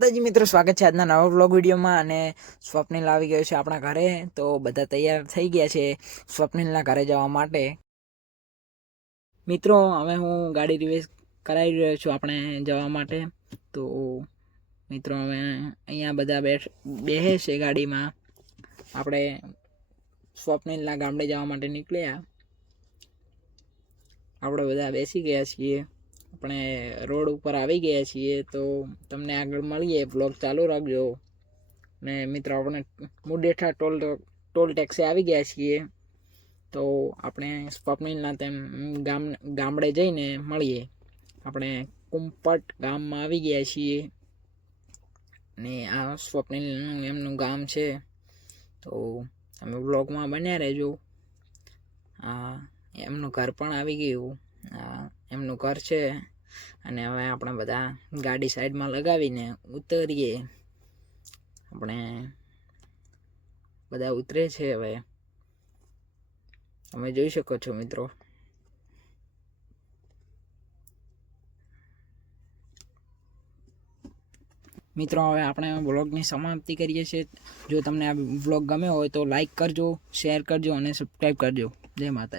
દાદાજી મિત્રો, સ્વાગત છે આજના નવા વ્લોગ વિડીયોમાં. અને સ્વપ્નિલ આવી ગયો છે આપણા ઘરે. તો બધા તૈયાર થઈ ગયા છે સ્વપ્નિલના ઘરે જવા માટે. મિત્રો, હવે હું ગાડી રિવેસ કરાવી રહ્યો છું આપણે જવા માટે. તો મિત્રો, હવે અહીંયા બધા બેસે છે ગાડીમાં. આપણે સ્વપ્નિલના ગામડે જવા માટે નીકળ્યા. આપણે બધા બેસી ગયા છીએ, આપણે રોડ ઉપર આવી ગયા છીએ. તો તમને આગળ મળીએ, બ્લોગ ચાલુ રાખજો. ને મિત્રો, આપણે મુડેઠા ટોલ ટેક્સે આવી ગયા છીએ. તો આપણે સ્વપ્નિલના ગામડે જઈને મળીએ. આપણે કુંપટ ગામમાં આવી ગયા છીએ ને આ સ્વપ્નિલનું એમનું ગામ છે. તો તમે બ્લોગમાં બન્યા રહેજો. એમનું ઘર પણ આવી ગયું. એમનું ઘર છે. અને હવે આપણે બધા ગાડી સાઈડમાં લગાવીને ઉતરીએ. આપણે બધા ઉતરે છે. હવે તમે જોઈ શકો છો મિત્રો. હવે આપણે વ્લોગની સમાપ્તિ કરીએ છીએ. જો તમને આ વ્લોગ ગમ્યો હોય તો લાઈક કરજો, શેર કરજો અને સબસ્ક્રાઈબ કરજો. જય માતાજી.